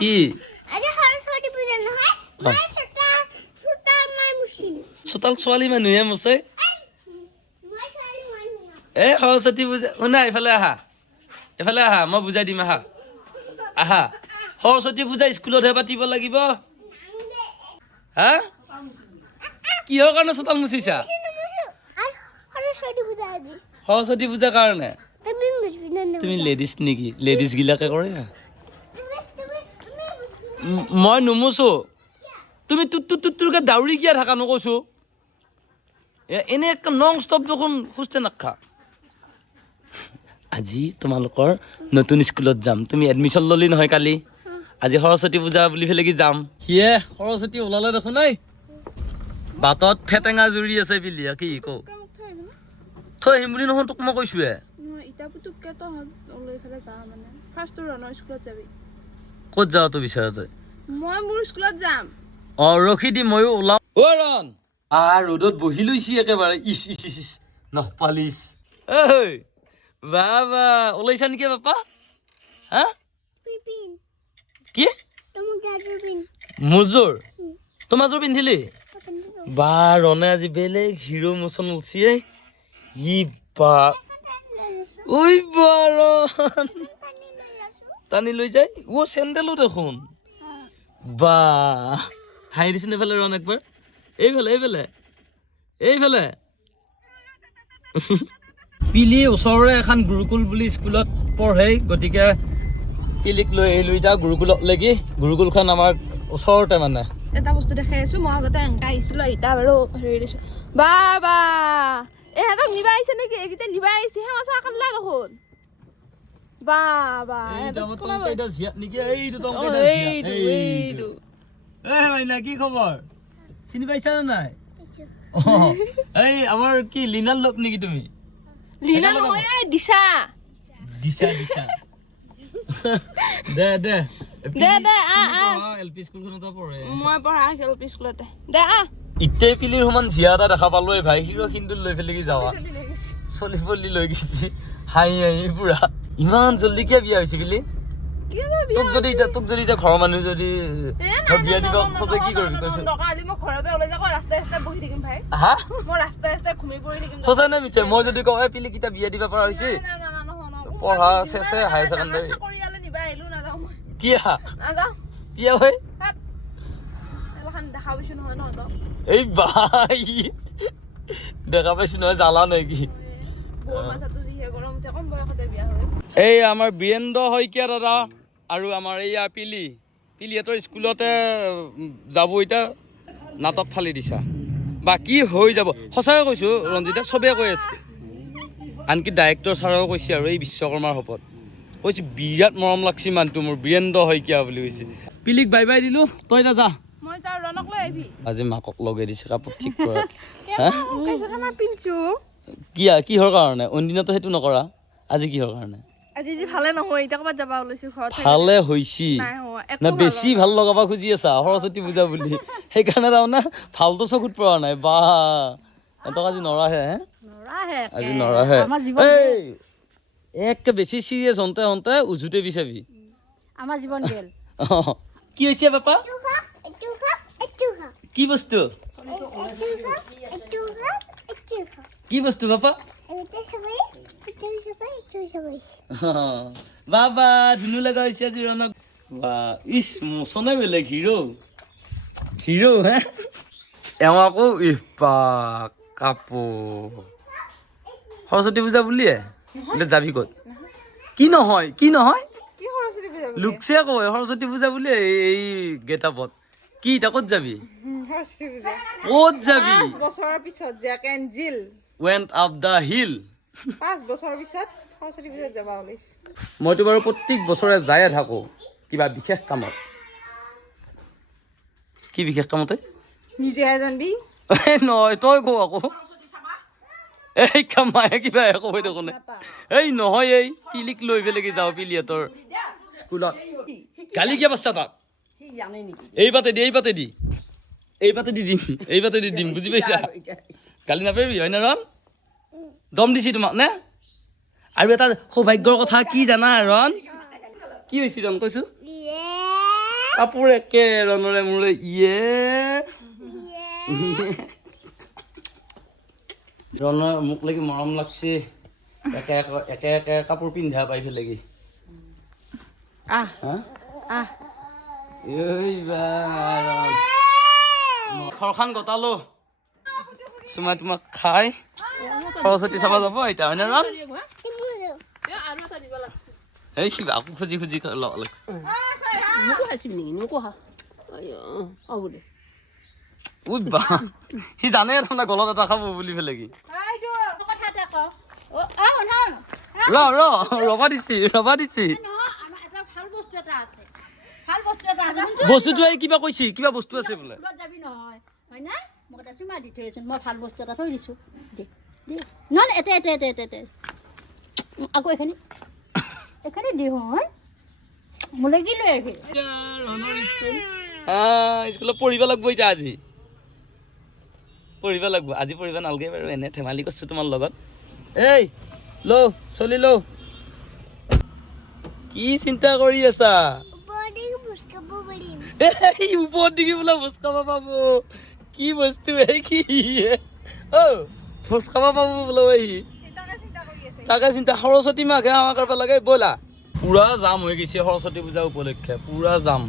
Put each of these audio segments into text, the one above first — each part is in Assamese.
কি আৰে সৰস্বতী পূজা নহয় মই সুতাৰ মই মুছিম চোতাল ছোৱালী মানুহে মোচে মই ছোৱালী মানুহ এ সৰস্বতী পূজা শুনা এইফালে আহা মই বুজাই দিম আহা সৰস্বতী পূজা স্কুলতহে পাতিব লাগিব হা কিহৰ কাৰণে চোতাল মুচিছা সৰস্বতী পূজা আজি সৰস্বতী পূজাৰ কাৰণে তুমি মুছবি না তুমি লেডিজ নেকি লেডিজ গিলাকে কৰে মই নুমুচো তুমি তুৰকে দাউৰি কিয় থাকা নকৈছো এনে নং ষ্টপ দেখোন সুস্থে নাখা আজি তোমালোকৰ নতুন স্কুলত যাম তুমি এডমিশ্যন ললি নহয় কালি আজি সৰস্বতী পূজা বুলি ফেলে কি যাম সিয়ে সৰস্বতী ওলালে দেখোন ঐ বাটত ফেটেঙা জুৰি আছে পিলিয়া কি কওঁ থৈ আহিম বুলি নহয় তোক মই কৈছোৱে ক'ত যাৱ তই বিচাৰ তই মই মোৰ স্কুলত যাম অ ৰখি দি ময়ো ওলাম অ ৰন ৰ'দত বহি লৈছি একেবাৰে ইচ ইচ ইচ নপালিছ ঐ বাবা ওলাইছা নেকি বাপা হা পিপিন কি তুমি গাজুবিন মোজোৰ তোমাৰ জোৰ পিন্ধিলি বা ৰনে আজি বেলেগ হিৰো মোচন উলছি ই বা ঐ বা ৰন টানি লৈ যায় ও চেণ্ডেলো দেখোন বা হাঁহি দিছে এইফালে ৰন একবাৰ এইফালে পিলি ওচৰৰে এখন গুৰুকুল বুলি স্কুলত পঢ়ে গতিকে পিলিক লৈ আহিলোঁ এতিয়া গুৰুকুলত লাগি গুৰুকুলখন আমাৰ ওচৰতে মানে এটা বস্তু দেখাই আছো মই আগতে এনেকা আহিছিলো এতিয়া বাৰু হেৰি দিছো বাবা এহেঁতক নিবা আহিছে নেকি এইকেইটা নিবা আহিছে হে মাছা কাটলা দেখোন বাবা কি খবৰ চিনি পাইছা নে নাই এই আমাৰ কি লিনাৰ লগ নেকি তুমি লিনা নহয় দিশা দে দে এলপি স্কুলখনতে পঢ়ে মই পঢ়া এলপি স্কুলতে দে ইতে পিলিৰ সমান জিয়া এটা দেখা পালো ভাই হিৰো সিন্দুৰ লৈ ফেলে কি যাৱা চল্লিছ পল্লি লৈ গৈছি হাঁহি পুৰা ইমান জলদি কিয় বিয়া হৈছে পিলি তোক যদি এতিয়া ঘৰৰ মানুহ যদি বিয়া দিব খোজে কি কৰিবি কৈছো সঁচা নে মিছে মই যদি কওঁ পিলি কিতা বিয়া দিব পৰা হৈছে পঢ়া চেছে হাই ছেকেণ্ডাৰী কিয়া হয় এই বাই দেখা পাইছো নহয় জ্বালা নেকি এই আমাৰ বীৰেন্দ্ৰ শইকীয়া দাদা আৰু আমাৰ এইয়া পিলিহঁতৰ স্কুলতে যাব এতিয়া নাটক ফালি দিছা বাকী হৈ যাব সঁচাকৈ কৈছোঁ ৰঞ্জিতা চবেই কৈ আছে আনকি ডাইৰেক্টৰ ছাৰেও কৈছে আৰু এই বিশ্বকৰ্মাৰ সপত কৈছে বিৰাট মৰম লাগছি মানুহটো মোৰ বীৰেন্দ্ৰ শইকীয়া বুলি কৈছে পিলিক বাই বাই দিলোঁ তই এতিয়া যা আজি মাকক লগাই দিছে কাপোৰ ঠিক কৰা কিহৰ কাৰণে অন্যদিনাতো সেইটো নকৰা আজি কিহৰ কাৰণে ভালে হৈছি না বেছি ভাল লগাব খুজি আছা সৰস্বতী পূজা বুলি সেইকাৰণে তাৰমানে ভালটো চকুত পৰা নাই বা এহঁতক আজি নৰাহে আজি নৰাহে একে বেছি চিৰিয়াছ হওঁতে উজুতে বিচাবি আমাৰ জীৱন গেল কি হৈছে বাপা কি বস্তু কি বস্তু বাপা বাবা ধুনু লগা হৈছে আজি ৰণক বা ইচ মোচনে বেলেগ হিৰো হে এওঁ আকৌ ইপা কাপোৰ সৰস্বতী পূজা বুলিয়ে এতিয়া যাবি ক'ত কি নহয় লোকছে আকৌ সৰস্বতী পূজা বুলিয়ে এই গেটআপত কি এতিয়া ক'ত যাবি ক'ত যাবি বছৰৰ পিছত জেকেনজিল ৱেণ্ট আপ দ্য হিল 5 বছৰৰ পিছত সৰস্বতী পূজাত যাব ওলাইছে মইতো বাৰু প্ৰত্যেক বছৰে যায়ে থাকোঁ কিবা বিশেষ কামত কি বিশেষ কামতে নিজেহে জানবি নহয় তই কওঁ আকৌ এই কামায়ে কিবা একো হৈ দেখোন এই নহয় এই পিলিক লৈ পেলাই কি যাওঁ পিলিহঁতৰ স্কুলত গালি কিয় পাচ্ছা তাক এই পাতে দি দিম বুজি পাইছা গালি নাপাৰিবি হয় না ৰণ দম দিছি তোমাক নে আৰু এটা সৌভাগ্যৰ কথা কি জানা ৰণ কি হৈছে ৰণ কৈছো কাপোৰ একে ৰণৰে মোৰে ইয়ে ৰণৰ মোক লাগি মৰম লাগছে একে একে একে কাপোৰ পিন্ধা পাই ফেলে ঘৰখন গতালো চুমাই তোমাক খাই সৰস্বতী চাব যাব এতিয়া হয়নে ৰণ এই কিবা আকৌ খুজি খুজি লগ সি জানে তাৰমানে গলত এটা খাব বুলি পেলাই কি ৰবা দিছি বস্তুটো কিবা কৈছি কিবা বস্তু আছে বোলে আকৌ এখানি দি হয় মোলে কি লৈ আহিল স্কুলত পঢ়িব লাগিব এতিয়া আজি পঢ়িব লাগিব আজি পঢ়িব নালাগে বাৰু এনে ধেমালি কৰিছো তোমাৰ লগত এই লো চলি লো কি চিন্তা কৰি আছা ওপৰত দিগি বোলে ভোজ খাব পাব কি বস্তু এই কি ভোজ খাব পাব বোলে তাকে চিন্তা সৰস্বতী মাঘে আমাৰ কৰিব লাগে ব'লা পুৰা জাম হৈ গৈছে সৰস্বতী পূজা উপলক্ষে পুৰা জাম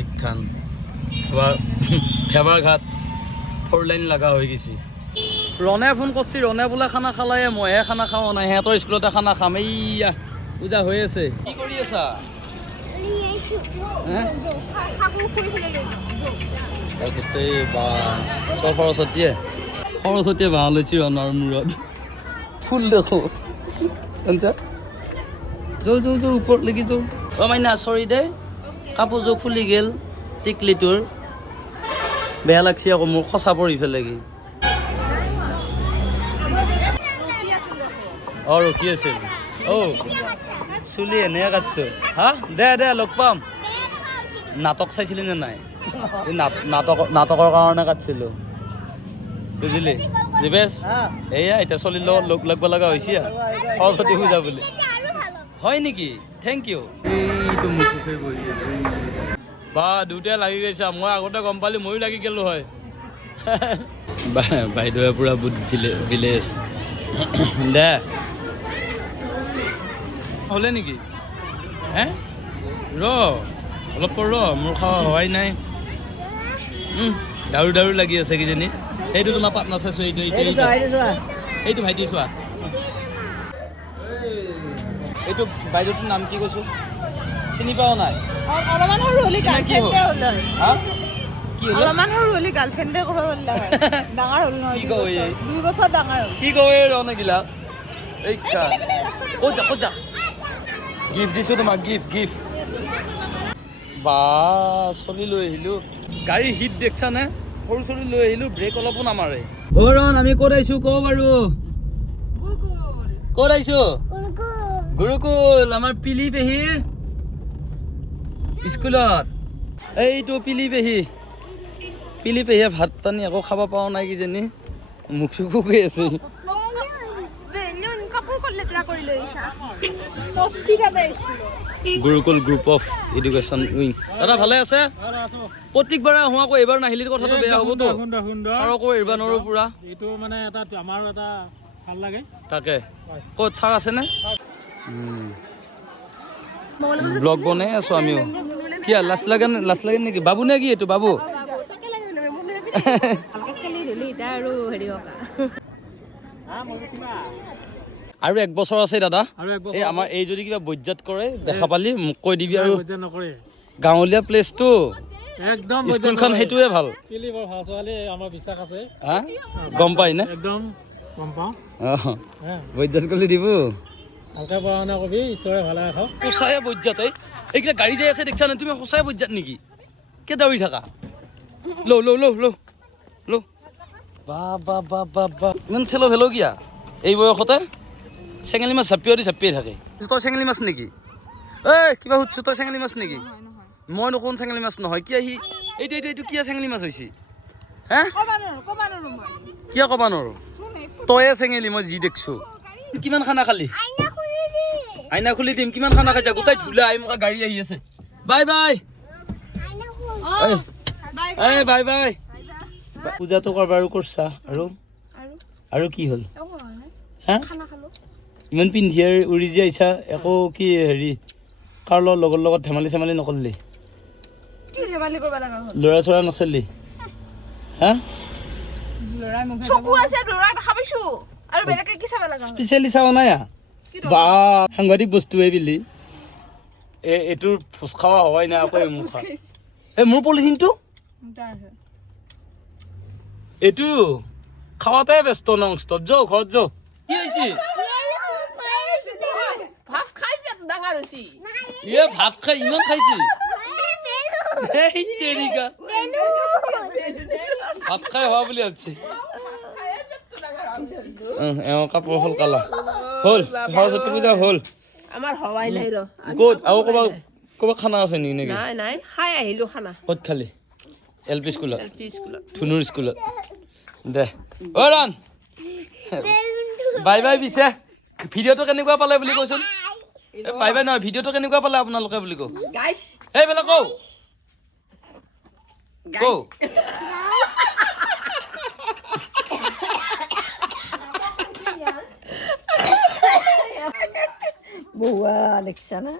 এইখান ফেবাৰ ঘাট 4 লাইন লগা হৈ গৈছে ৰণে ফোন কৰিছে ৰণে বোলে খানা খালাই মইহে খানা খাওঁ নাই সিহঁতৰ স্কুলতে খানা খাম এইয়া পূজা হৈ আছে কি কৰি আছা সৰস্বতীয়ে বাঁহ লৈছে ৰণৰ মূৰত ফুল দেখো যৌ ওপৰত লাগি যাওঁ মাইনা চৰি দে কাপোৰযোৰ ফুলি গেল টিকলিটোৰ বেয়া লাগছে আকৌ মোৰ খচা পৰি ফেলে কি ৰখি আছিল চুলি এনে কাটছো হা দে লগ পাম নাটক চাইছিলি নে নাই নাটকৰ কাৰণে কাটছিলো বুজিলি দিবেশ এয়া এতিয়া চলিৰ লগত লগ লাগব লগা হৈছে সৰস্বতী পূজা বুলি হয় নেকি থেংক ইউ এইটো মুখে বহি বা দুটাই লাগি গৈছে মই আগতে গম পালি ময়ো লাগি গেলো হয় বাইদেৱে পুৰা বুট ভিলেজ দে হ'লে নেকি হে অলপ মোৰ খাৱা হোৱাই নাই দাৰু লাগি আছে কিজানি সেইটো তোমাৰ পাৰ্টনাৰ চাইছো এইটো ভাইটি চোৱা এইটো বাইদেউটোৰ নাম কি কৈছো চিনি পাও নাই গিফ্ট দিছো তোমাক গিফ্ট বা চলি লৈ আহিলো গাড়ী হিট দেখছা নে সৰু চলি লৈ আহিলো ব্ৰেক অলপো নামাৰে ৰণ আমি ক'ত আহিছো কওঁ বাৰু ক'ত আহিছো গুৰুকুল আমাৰ পিলি পেহীৰ স্কুলত এইটো পিলি পেহীয়ে ভাত পানী আকৌ খাব পাওঁ নাই কিজানি মুখ চুখো গৈ আছে gurukul group of education wing দাদা ভালে আছে প্ৰত্যেকবাৰে আহোঁ আকৌ এইবাৰ নাহিলে কথাটো বেয়া হ'বতো ছাৰকো এইবাৰ নৰো পুৰা এইটো মানে এটা আমাৰ এটা ভাল লাগে তাকে ক'ত ছাৰ আছেনে ব্লগ বনাই আছো আমিও কি লাজ লাগে নেকি বাবু নে কি এইটো বাবু আৰু 1 বছৰ আছে দাদা এই আমাৰ এই যদি কিবা বৈজ্জাত কৰে দেখা পালি মোক কৈ দিবি আৰু গাঁৱলীয়া প্লেচটো একদম স্কুলখন সেইটোৱে ভাল পিলি বৰ ভাল ছোৱালী আমাৰ বিশ্বাস আছে হা গম পাই না একদম গম পাওঁ বৈজ্জাত কৰি দিব ভালকৈ পঢ়া শুনা কৰিবি ঈশ্বৰে ভালে ৰাখক সঁচাই বৈজ্জাত এইকেইটা গাড়ী যাই আছে দেখিছা নে তুমি সঁচাই বৈজ্জাত নেকি কে দৌৰি থাকা লো বা ইমান চেলো ভেলো কিয়া এই বয়সতে চেঙেলী মাছ ঝাপিয়ে থাকে তই চেঙেলী মাছ নেকি কিবা সুধছো তই চেঙেলী মাছ নেকি মই নকওঁ চেঙেলী মাছ নহয় কিয় সি এইটো কিয় চেঙেলী মাছ হৈছে হে কিয় ক'বা নোৱাৰো তয়ে চেঙেলী মই যি দেখছো কিমান খানা খালি আইনা খুলি দিম কিমান খানা খাইছা গোটাই ধুলা মোক গাড়ী আহি আছে বাই বাই আইনা শুন এই বাই বাই পূজাটো কৰবা আৰু কৰছা আৰু আৰু আৰু কি হ'ল একো হোৱা নাই হা খানা খালো ইমান পিন্ধি আৰু উৰি যে আহিছা একো কি হেৰি কাৰ লগৰ লগত ধেমালি চেমালি নকৰলি কি ধেমালি কৰিব লগা হ'ল ল'ৰা চৰা নাচালি হা চকু আছে ল'ৰা দেখা পাইছো আৰু বেলেগে কি চাব লগা হ'ল স্পেচিয়েলি চাৱা নাই কি বা সাংঘাতিক বস্তু এইবিলি এইটোৰ ভোজ খাৱা হোৱাই নাই আকৌ মোৰ খা মোৰ পলিথিনটো এইটো খাৱাতে ব্যস্ত নং ষ্টপ যাও ঘৰত যাও কি হৈছে ভাত খাই পেট ডাঙৰ হৈছে ভাত খাই ইমান খাইছি এই তেৰিকা ভাত খাই হোৱা বুলি ভাবছি এওঁ কাপোৰ হ'ল কালা হ'ল সৰস্বতী পূজা হ'ল আমাৰ হৱাই নাই ৰ ক'ত আৰু ক'ৰবাত খানা আছে নেকি নেকি নাই নাই খাই আহিলো খানা ক'ত খালি এল পি স্কুলত স্কুলত ধুনুৰ স্কুলত দে অ' ৰাণ বাই বাই পিছে ভিডিঅ'টো কেনেকুৱা পালে বুলি কৈছোন বাই বাই নহয় ভিডিঅ'টো কেনেকুৱা পালে আপোনালোকে বুলি কওঁ গাইছ এইবিলাক কওঁ কওঁ বৌৱা দেখিছা না